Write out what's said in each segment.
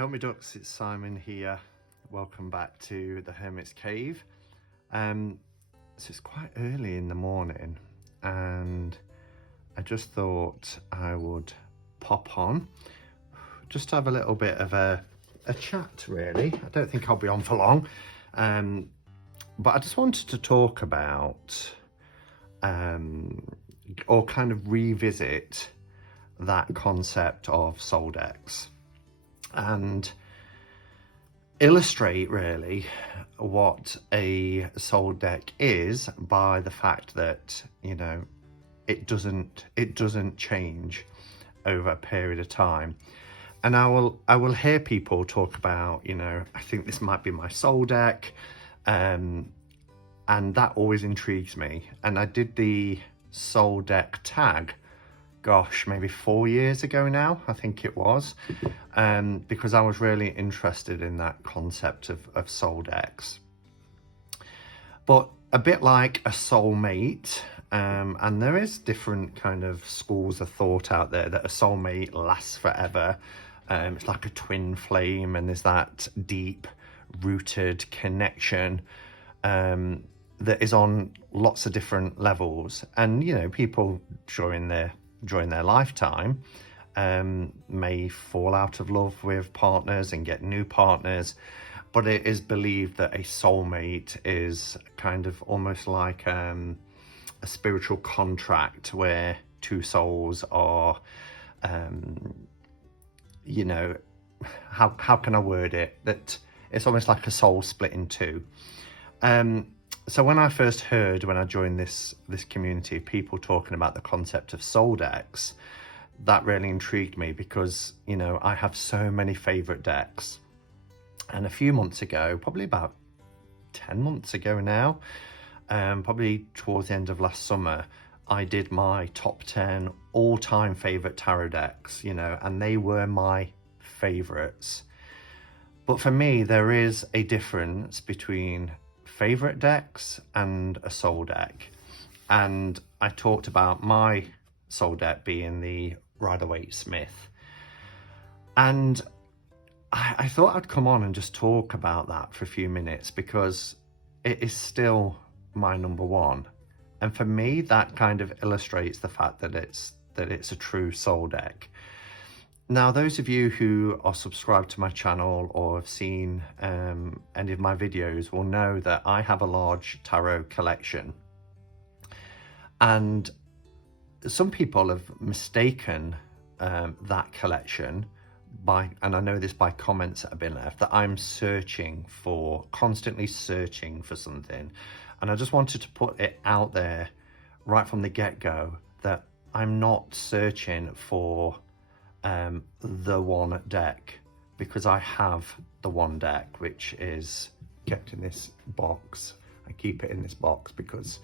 Help me ducks, it's Simon here. Welcome back to the Hermit's Cave. So it's quite early in the morning and I just thought I would pop on just to have a little bit of a chat really. I don't think I'll be on for long, but I just wanted to talk about or kind of revisit that concept of soul decks and illustrate really what a soul deck is by the fact that, you know, it doesn't change over a period of time. And I will hear people talk about, you know, I think this might be my soul deck, and that always intrigues me. And I did the soul deck tag, gosh, maybe 4 years ago now, I think it was, because I was really interested in that concept of soul decks. But a bit like a soulmate, and there is different kind of schools of thought out there that a soulmate lasts forever. It's like a twin flame, and there's that deep rooted connection that is on lots of different levels. And, you know, people during their lifetime may fall out of love with partners and get new partners, but it is believed that a soulmate is kind of almost like a spiritual contract where two souls are, you know, how can I word it, that it's almost like a soul split in two. So when I first heard, when I joined this community, people talking about the concept of soul decks, that really intrigued me because, you know, I have so many favorite decks. And a few months ago, probably about 10 months ago now, probably towards the end of last summer, I did my top 10 all-time favorite tarot decks, you know, and they were my favorites. But for me, there is a difference between favorite decks and a soul deck. And I talked about my soul deck being the Rider-Waite-Smith. And I thought I'd come on and just talk about that for a few minutes because it is still my number one. And for me, that kind of illustrates the fact that it's a true soul deck. Now, those of you who are subscribed to my channel or have seen any of my videos will know that I have a large tarot collection. And some people have mistaken that collection by, and I know this by comments that have been left, that I'm constantly searching for something. And I just wanted to put it out there right from the get-go that I'm not searching for the one deck, because I have the one deck, which is kept in this box. I keep it in this box because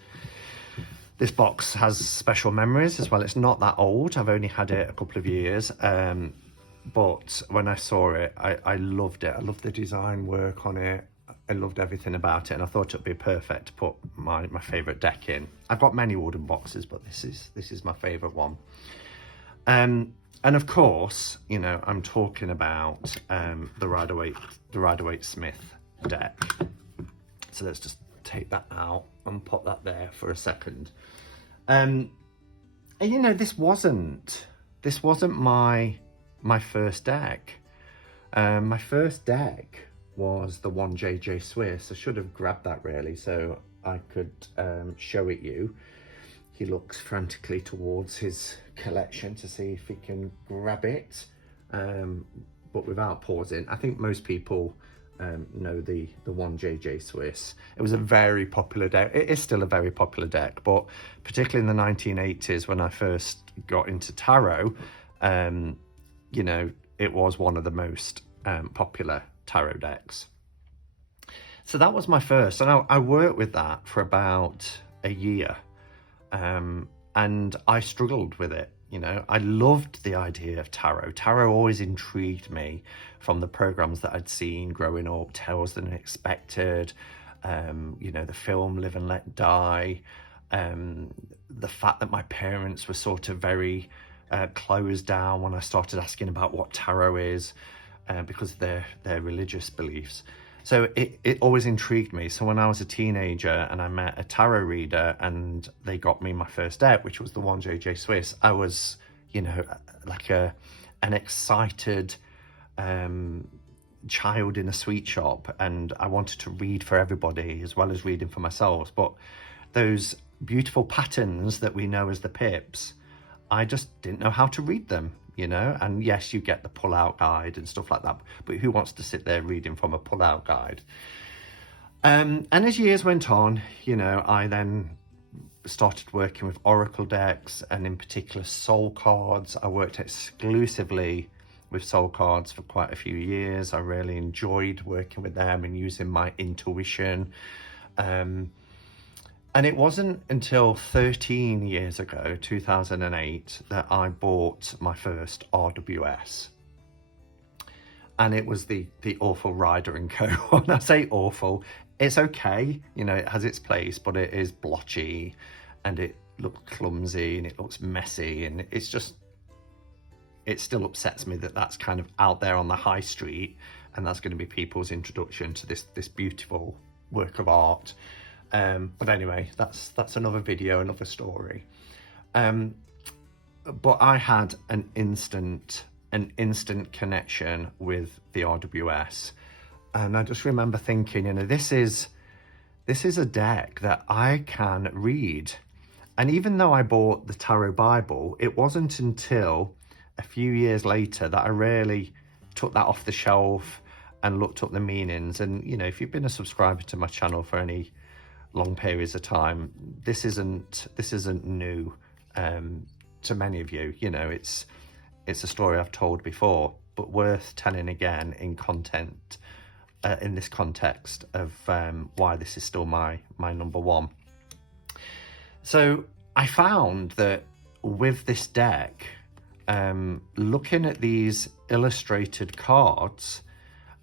this box has special memories as well. It's not that old, I've only had it a couple of years, but when I saw it, I loved it. I loved the design work on it. I loved everything about it, and I thought it would be perfect to put my favorite deck in. I've got many wooden boxes, but this is my favorite one. And of course, you know, I'm talking about the Rider-Waite-Smith deck. So let's just take that out and put that there for a second. And you know, this wasn't my first deck. My first deck was the one JJ Swiss. I should have grabbed that really so I could show it you. He looks frantically towards his collection to see if he can grab it, but without pausing. I think most people know the one JJ Swiss. It was a very popular deck. It is still a very popular deck, but particularly in the 1980s when I first got into tarot, you know, it was one of the most popular tarot decks. So that was my first, and I worked with that for about a year. And I struggled with it, you know. I loved the idea of tarot. Tarot always intrigued me from the programs that I'd seen growing up, Tales the Unexpected, you know, the film Live and Let Die, the fact that my parents were sort of very closed down when I started asking about what tarot is. because of their religious beliefs. So it always intrigued me. So when I was a teenager and I met a tarot reader and they got me my first deck, which was the one JJ Swiss, I was, you know, like an excited child in a sweet shop, and I wanted to read for everybody as well as reading for myself. But those beautiful patterns that we know as the pips, I just didn't know how to read them, you know. And yes, you get the pull-out guide and stuff like that, but who wants to sit there reading from a pull-out guide? And as years went on, you know, I then started working with oracle decks, and in particular soul cards. I worked exclusively with soul cards for quite a few years. I really enjoyed working with them and using my intuition. And it wasn't until 13 years ago, 2008, that I bought my first RWS. And it was the awful Rider & Co. When I say awful, it's okay, you know, it has its place, but it is blotchy and it looks clumsy and it looks messy, and it's just, it still upsets me that that's kind of out there on the high street, and that's going to be people's introduction to this beautiful work of art. But anyway, that's another video, another story. But I had an instant connection with the RWS, and I just remember thinking, you know, this is a deck that I can read. And even though I bought the Tarot Bible, it wasn't until a few years later that I really took that off the shelf and looked up the meanings. And, you know, if you've been a subscriber to my channel for any long periods of time, this isn't new to many of you. You know, it's a story I've told before, but worth telling again in content, in this context of why this is still my number one. So I found that with this deck, looking at these illustrated cards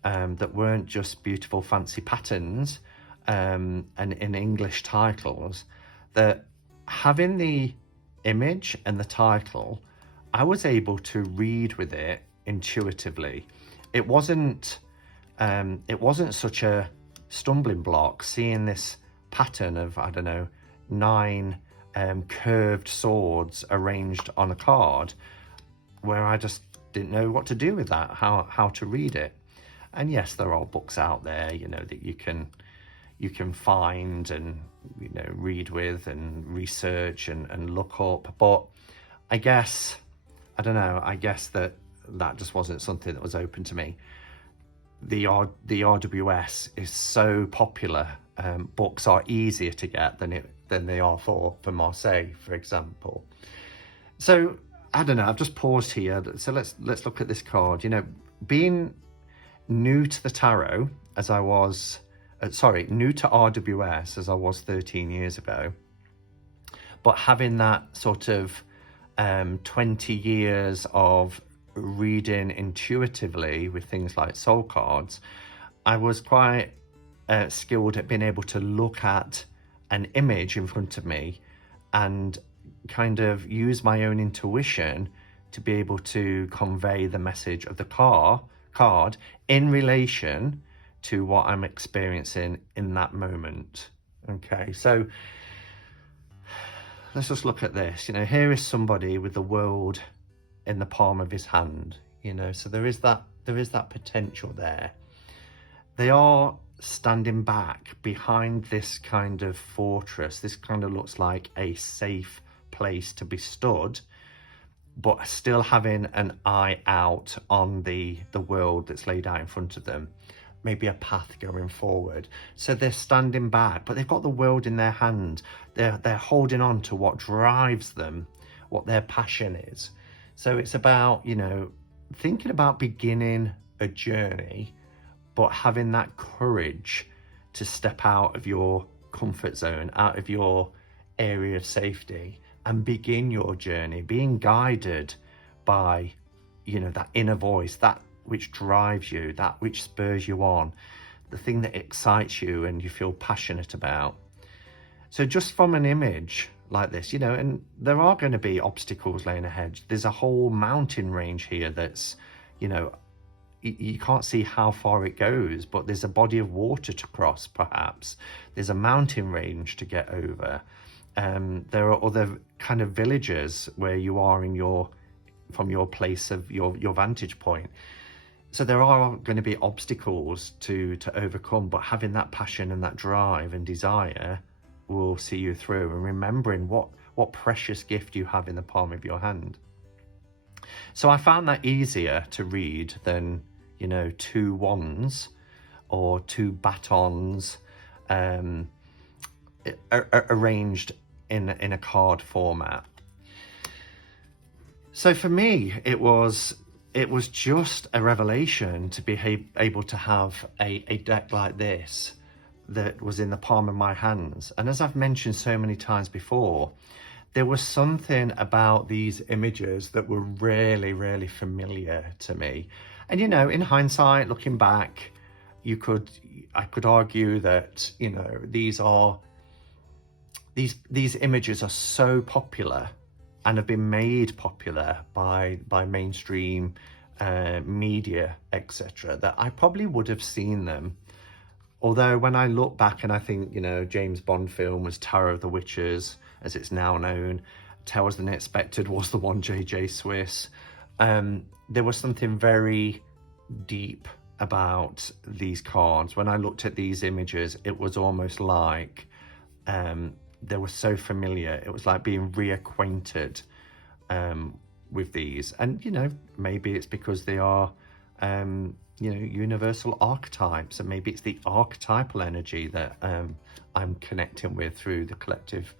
that weren't just beautiful fancy patterns and in English titles, that having the image and the title, I was able to read with it intuitively. It wasn't such a stumbling block seeing this pattern of, I don't know, 9 curved swords arranged on a card, where I just didn't know what to do with that, how to read it. And yes, there are books out there, you know, that you can find and, you know, read with and research and look up. But I guess, I don't know, I guess that just wasn't something that was open to me. The RWS is so popular. Books are easier to get than they are for Marseille, for example. So I don't know, I've just paused here. So let's look at this card. You know, being new to the tarot as I was, new to RWS as I was 13 years ago, but having that sort of 20 years of reading intuitively with things like soul cards, I was quite skilled at being able to look at an image in front of me and kind of use my own intuition to be able to convey the message of the card in relation to what I'm experiencing in that moment. Okay, so let's just look at this. You know, here is somebody with the world in the palm of his hand, you know, so there is that potential there. They are standing back behind this kind of fortress. This kind of looks like a safe place to be stood, but still having an eye out on the world that's laid out in front of them, maybe a path going forward. So they're standing back, but they've got the world in their hand. They're holding on to what drives them, what their passion is. So it's about, you know, thinking about beginning a journey, but having that courage to step out of your comfort zone, out of your area of safety, and begin your journey, being guided by, you know, that inner voice, that which drives you, that which spurs you on, the thing that excites you and you feel passionate about. So just from an image like this, you know, and there are going to be obstacles laying ahead. There's a whole mountain range here that's, you know, you can't see how far it goes, but there's a body of water to cross, perhaps. There's a mountain range to get over. There are other kind of villages where you are from your place of your vantage point. So there are going to be obstacles to overcome, but having that passion and that drive and desire will see you through, and remembering what precious gift you have in the palm of your hand. So I found that easier to read than, you know, 2 wands or 2 batons arranged in a card format. So for me, it was just a revelation to be able to have a deck like this that was in the palm of my hands. And as I've mentioned so many times before, there was something about these images that were really, really familiar to me. And, you know, in hindsight, looking back, I could argue that, you know, these images are so popular and have been made popular by mainstream media, etc., that I probably would have seen them. Although when I look back and I think, you know, James Bond film was Tarot of the Witches, as it's now known. Tales Than Expected was the one, JJ Swiss. There was something very deep about these cards. When I looked at these images, it was almost like they were so familiar. It was like being reacquainted with these. And, you know, maybe it's because they are, you know, universal archetypes, and maybe it's the archetypal energy that I'm connecting with through the collective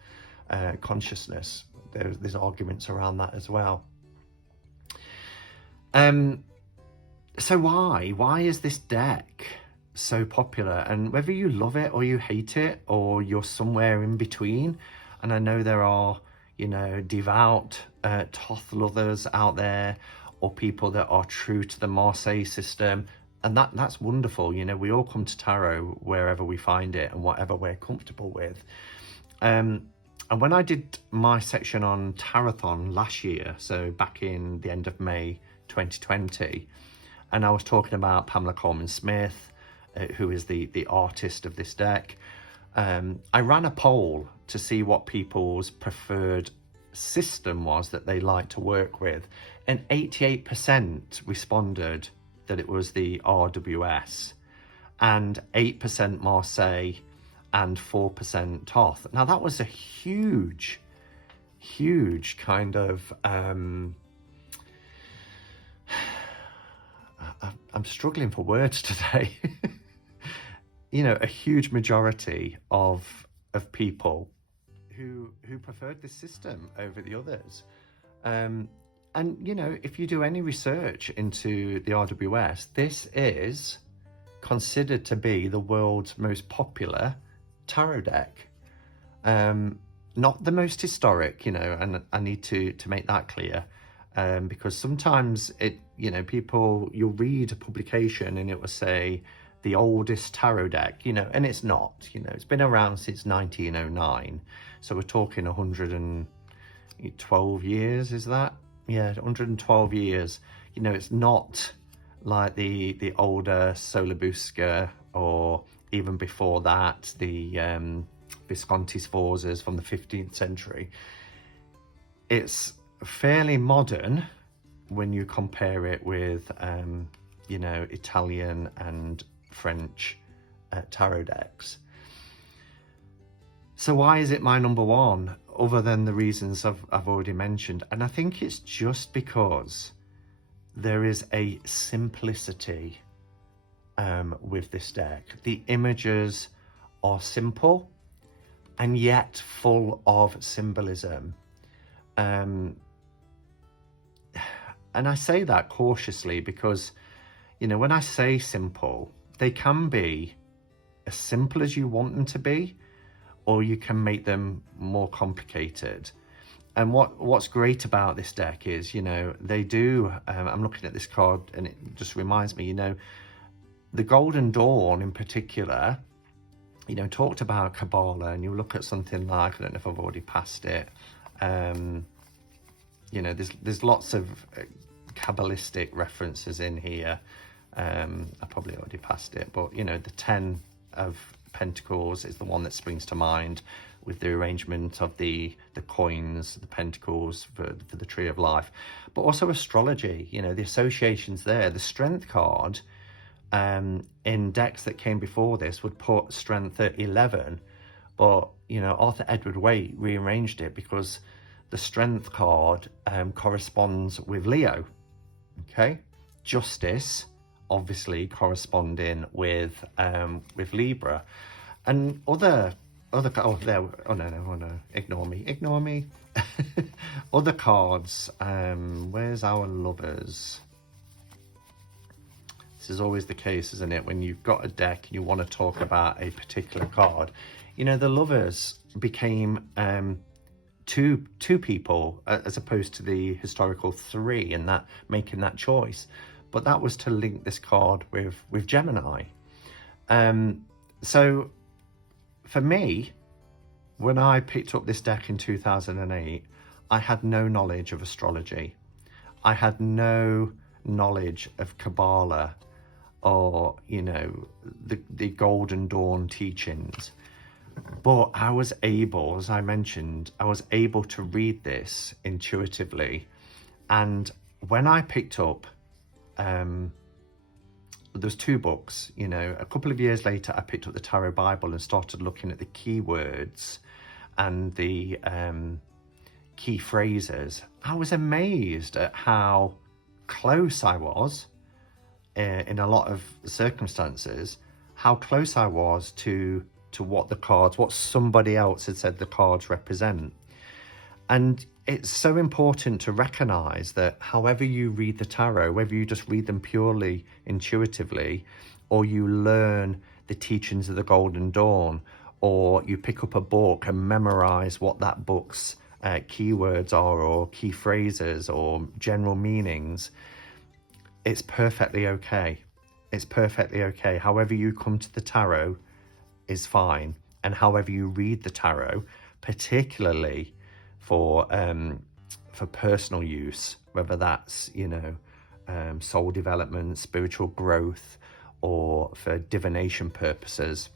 consciousness. There's arguments around that as well. So why is this deck so popular? And whether you love it or you hate it, or you're somewhere in between, and I know there are, you know, devout Thoth lovers out there, or people that are true to the Marseille system, and that's wonderful. You know, we all come to tarot wherever we find it and whatever we're comfortable with. And when I did my section on Tarothon last year, so back in the end of May 2020, and I was talking about Pamela Coleman-Smith, who is the artist of this deck, I ran a poll to see what people's preferred system was that they like to work with, and 88% responded that it was the RWS, and 8% Marseille, and 4% Thoth. Now that was a huge kind of I'm struggling for words today. You know, a huge majority of people who preferred this system over the others. And, you know, if you do any research into the RWS, this is considered to be the world's most popular tarot deck. Not the most historic, you know, and I need to make that clear. Because sometimes you know, you'll read a publication and it will say the oldest tarot deck, you know, and it's not, you know, it's been around since 1909. So we're talking 112 years, is that? Yeah, 112 years. You know, it's not like the older Solabusca, or even before that, the Visconti Sforzas from the 15th century. It's fairly modern when you compare it with, you know, Italian and French tarot decks. So why is it my number one, other than the reasons I've already mentioned? And I think it's just because there is a simplicity with this deck. The images are simple and yet full of symbolism. And I say that cautiously because, you know, when I say simple, they can be as simple as you want them to be, or you can make them more complicated. And what's great about this deck is, you know, they do, I'm looking at this card and it just reminds me, you know, the Golden Dawn in particular, you know, talked about Kabbalah, and you look at something like, I don't know if I've already passed it, you know, there's lots of Kabbalistic references in here. I probably already passed it, but you know, the 10 of Pentacles is the one that springs to mind, with the arrangement of the coins, the pentacles for the Tree of Life, but also astrology, you know, the associations there. The Strength card in decks that came before this would put Strength at 11, but you know, Arthur Edward Waite rearranged it because the Strength card corresponds with Leo, okay? Justice obviously corresponding with Libra, and other ignore me other cards. Where's our Lovers? This is always the case, isn't it, when you've got a deck and you want to talk about a particular card. You know, the Lovers became two people as opposed to the historical 3, and that making that choice. But that was to link this card with Gemini. So for me, when I picked up this deck in 2008, I had no knowledge of astrology. I had no knowledge of Kabbalah or, you know, the Golden Dawn teachings. But I was able, as I mentioned, I was able to read this intuitively. And when I picked up, there's 2 books, you know, a couple of years later, I picked up the Tarot Bible and started looking at the keywords and the key phrases. I was amazed at how close I was in a lot of circumstances, how close I was to what the cards, what somebody else had said the cards represent. And it's so important to recognize that however you read the tarot, whether you just read them purely intuitively, or you learn the teachings of the Golden Dawn, or you pick up a book and memorize what that book's keywords are, or key phrases, or general meanings, it's perfectly okay. It's perfectly okay. However you come to the tarot is fine. And however you read the tarot, particularly for personal use, whether that's, you know, soul development, spiritual growth, or for divination purposes,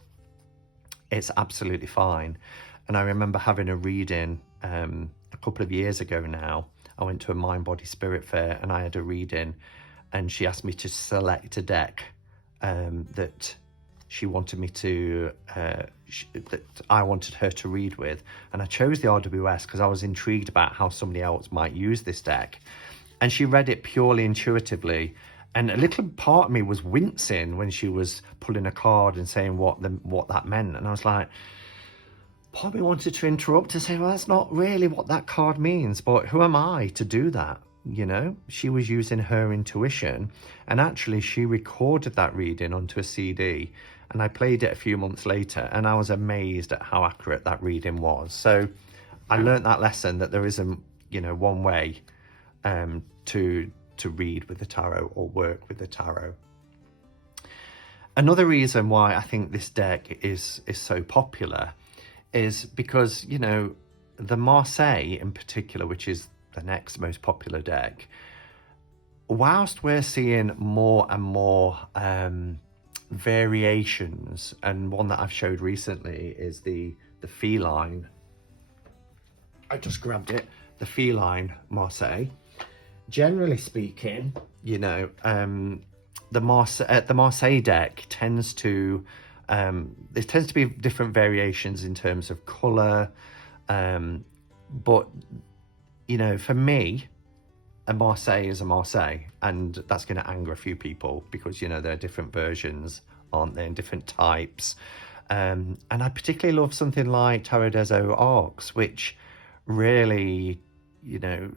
it's absolutely fine. And I remember having a reading a couple of years ago now. I went to a Mind Body Spirit fair and I had a reading, and she asked me to select a deck that she wanted me to, that I wanted her to read with. And I chose the RWS because I was intrigued about how somebody else might use this deck. And she read it purely intuitively. And a little part of me was wincing when she was pulling a card and saying what that meant. And I was like, part of me wanted to interrupt and say, well, that's not really what that card means. But who am I to do that? You know, she was using her intuition. And actually, she recorded that reading onto a CD. And I played it a few months later, and I was amazed at how accurate that reading was. So I learned that lesson, that there isn't, you know, one way to read with the tarot or work with the tarot. Another reason why I think this deck is so popular is because, you know, the Marseille in particular, which is the next most popular deck, whilst we're seeing more and more variations, and one that I've showed recently is the feline. I just grabbed it, the feline Marseille. Generally speaking, you know, the Marseille deck tends to there tends to be different variations in terms of color, but you know, for me, a Marseille is a Marseille, and that's going to anger a few people because, you know, there are different versions, aren't there, and different types. And I particularly love something like Tarot des Arcs, which really, you know,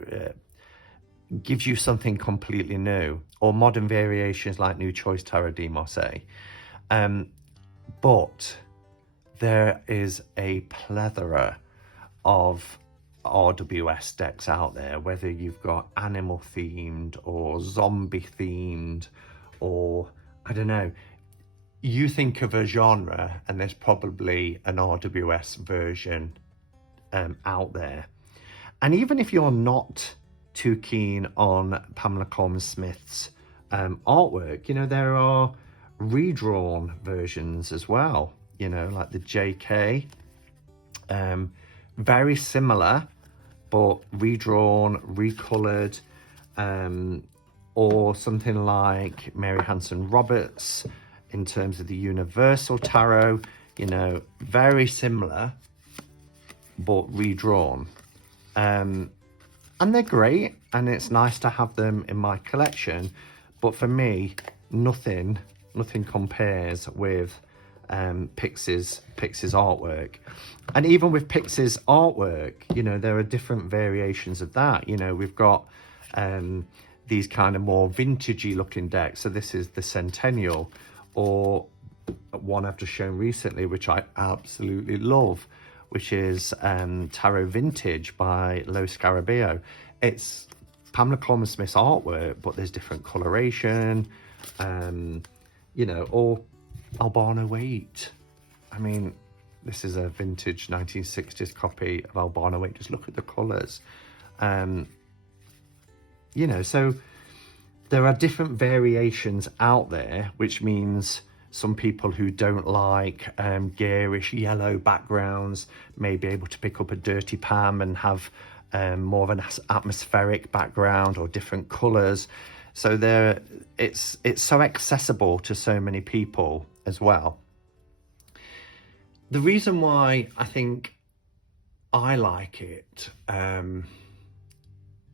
gives you something completely new, or modern variations like New Choice Tarot de Marseille. But there is a plethora of RWS decks out there, whether you've got animal themed or zombie themed, or I don't know, you think of a genre and there's probably an RWS version out there. And even if you're not too keen on Pamela Coleman Smith's artwork. You know, there are redrawn versions as well, you know, like the JK, very similar, but redrawn, recolored, or something like Mary Hanson Roberts in terms of the Universal Tarot, you know, very similar, but redrawn. And they're great, and it's nice to have them in my collection, but for me, nothing compares with Pixie's artwork. And even with Pixie's artwork, you know, there are different variations of that. You know, we've got these kind of more vintagey looking decks. So this is the Centennial, or one I've just shown recently, which I absolutely love, which is Tarot Vintage by Lo Scarabeo. It's Pamela Coleman Smith's artwork, but there's different coloration, you know, or Albano weight. I mean, this is a vintage 1960s copy of Albano weight. Just look at the colours. You know, so there are different variations out there, which means some people who don't like garish yellow backgrounds may be able to pick up a Dirty Pam and have more of an atmospheric background or different colours. So it's so accessible to so many people as well. The reason why I think I like it, and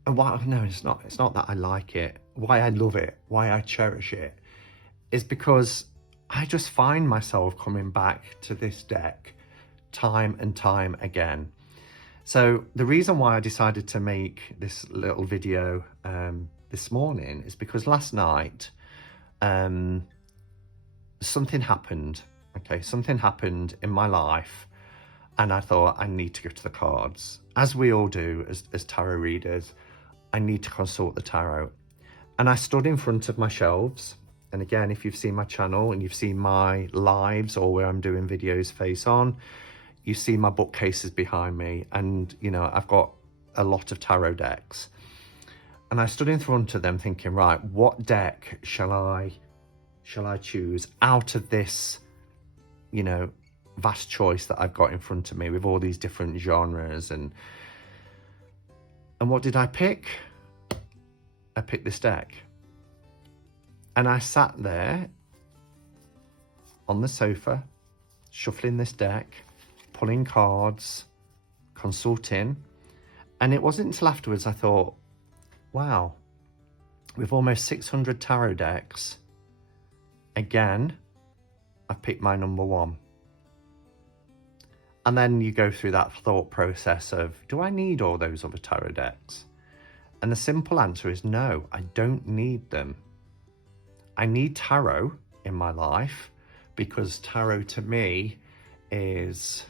why, no, it's not that I like it, why I love it, why I cherish it, is because I just find myself coming back to this deck time and time again. So the reason why I decided to make this little video this morning is because last night something happened. Okay, something happened in my life, and I thought I need to go to the cards, as we all do as tarot readers. I need to consult the tarot. And I stood in front of my shelves. And again, if you've seen my channel and you've seen my lives or where I'm doing videos face on, you see my bookcases behind me. And, you know, I've got a lot of tarot decks. And I stood in front of them thinking, right, what deck shall I choose out of this, you know, vast choice that I've got in front of me with all these different genres? And what did I pick? I picked this deck. And I sat there on the sofa, shuffling this deck, pulling cards, consulting. And it wasn't until afterwards I thought, wow, with almost 600 tarot decks, again, I've picked my number one. And then you go through that thought process of, do I need all those other tarot decks? And the simple answer is no, I don't need them. I need tarot in my life because tarot to me is,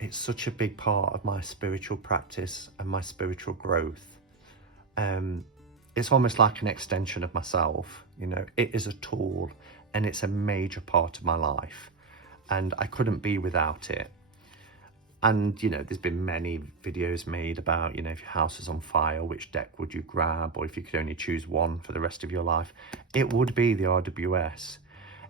it's such a big part of my spiritual practice and my spiritual growth. It's almost like an extension of myself. You know, it is a tool and it's a major part of my life, and I couldn't be without it. And, you know, there's been many videos made about, you know, if your house is on fire, which deck would you grab? Or if you could only choose one for the rest of your life, it would be the RWS.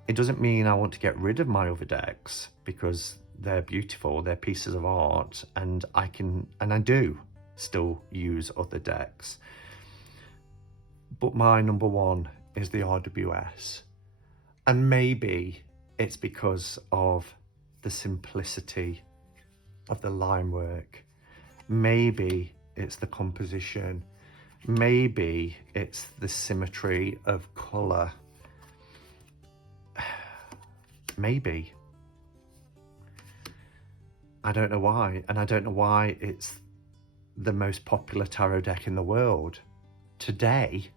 It doesn't mean I want to get rid of my other decks, because they're beautiful, they're pieces of art, and I do still use other decks. But my number one is the RWS. And maybe it's because of the simplicity of the line work. Maybe it's the composition. Maybe it's the symmetry of colour. Maybe. I don't know why. And I don't know why it's the most popular tarot deck in the world. Today,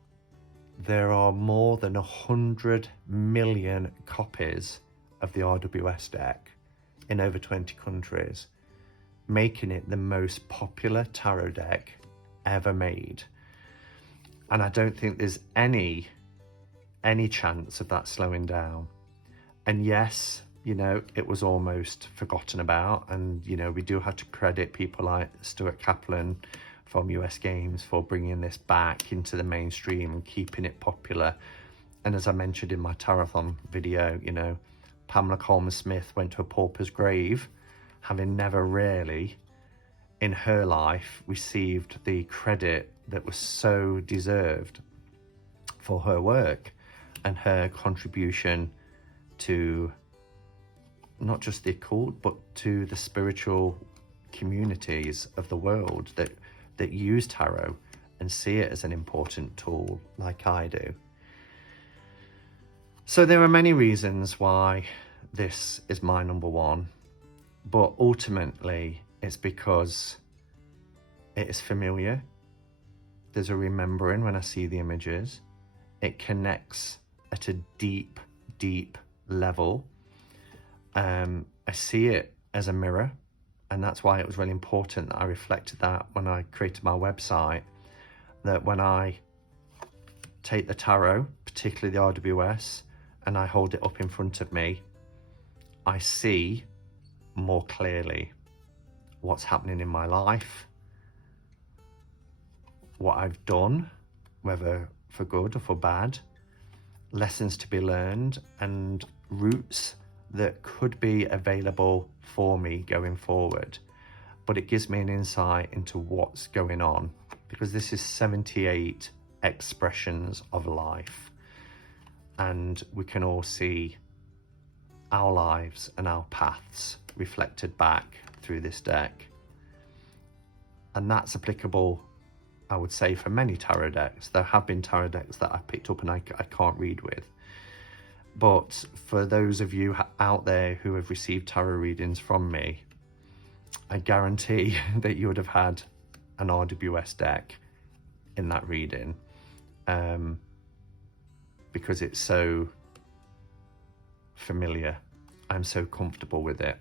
there are more than 100 million copies of the RWS deck in over 20 countries, making it the most popular tarot deck ever made. And I don't think there's any chance of that slowing down. And yes, you know, it was almost forgotten about, and, you know, we do have to credit people like Stuart Kaplan from US Games for bringing this back into the mainstream and keeping it popular. And as I mentioned in my Tarathon video, you know, Pamela Coleman Smith went to a pauper's grave, having never really in her life received the credit that was so deserved for her work and her contribution to not just the occult, but to the spiritual communities of the world that use tarot and see it as an important tool, like I do. So there are many reasons why this is my number one, but ultimately it's because it is familiar. There's a remembering when I see the images. It connects at a deep, deep level. I see it as a mirror, and that's why it was really important that I reflected that when I created my website, that when I take the tarot, particularly the RWS, and I hold it up in front of me, I see more clearly what's happening in my life, what I've done, whether for good or for bad, lessons to be learned, and routes that could be available for me going forward. But it gives me an insight into what's going on, because this is 78 expressions of life, and we can all see our lives and our paths reflected back through this deck. And that's applicable, I would say, for many tarot decks. There have been tarot decks that I've picked up and I can't read with. But for those of you out there who have received tarot readings from me, I guarantee that you would have had an RWS deck in that reading, because it's so familiar. I'm so comfortable with it.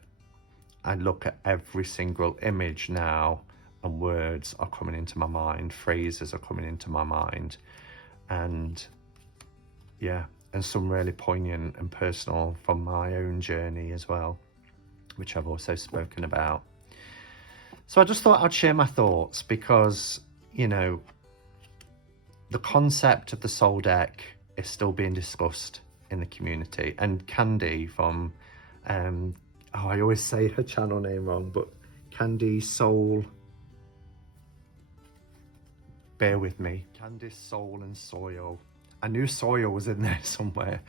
I look at every single image now and words are coming into my mind, phrases are coming into my mind, and yeah, and some really poignant and personal from my own journey as well, which I've also spoken about. So I just thought I'd share my thoughts because, you know, the concept of the soul deck is still being discussed in the community. And Candy from, I always say her channel name wrong, but Candy Soul, bear with me, Candy Soul and Soil. I knew Soil was in there somewhere.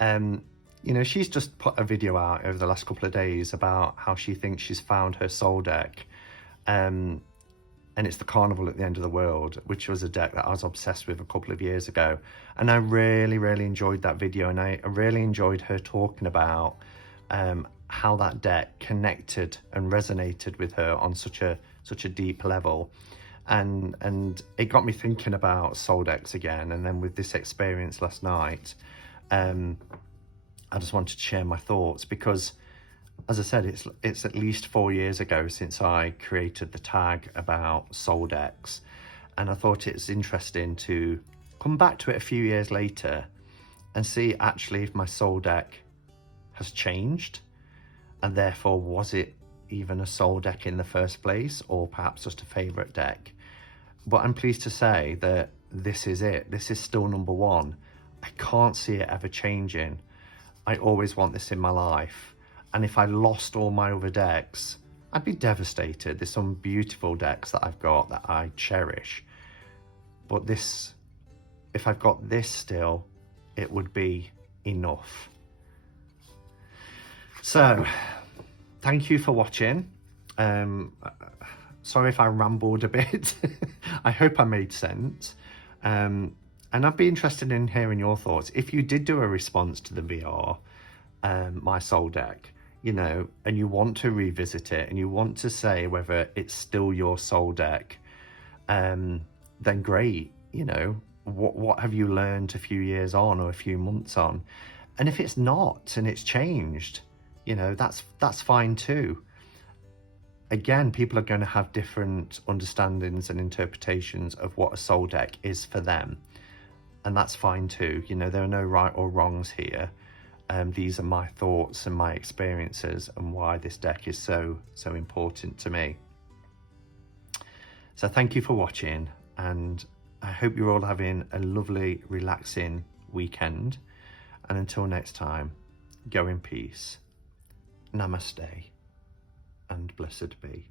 You know, she's just put a video out over the last couple of days about how she thinks she's found her soul deck. And it's the Carnival at the End of the World, which was a deck that I was obsessed with a couple of years ago. And I really, really enjoyed that video. And I really enjoyed her talking about how that deck connected and resonated with her on such a deep level. And it got me thinking about soul decks again. And then with this experience last night, I just wanted to share my thoughts because, as I said, it's at least 4 years ago since I created the tag about soul decks. And I thought it's interesting to come back to it a few years later and see actually if my soul deck has changed, and therefore was it even a soul deck in the first place, or perhaps just a favorite deck. But I'm pleased to say that this is it. This is still number one. I can't see it ever changing. I always want this in my life. And if I lost all my other decks, I'd be devastated. There's some beautiful decks that I've got that I cherish. But this, if I've got this still, it would be enough. So, thank you for watching. Sorry if I rambled a bit. I hope I made sense. And I'd be interested in hearing your thoughts. If you did do a response to the VR, my soul deck, you know, and you want to revisit it and you want to say whether it's still your soul deck, then great. You know, what have you learned a few years on or a few months on? And if it's not and it's changed, you know, that's fine too. Again, people are going to have different understandings and interpretations of what a soul deck is for them. And that's fine too. You know, there are no right or wrongs here. These are my thoughts and my experiences and why this deck is so important to me. So thank you for watching, and I hope you're all having a lovely, relaxing weekend. And until next time, go in peace. Namaste and blessed be.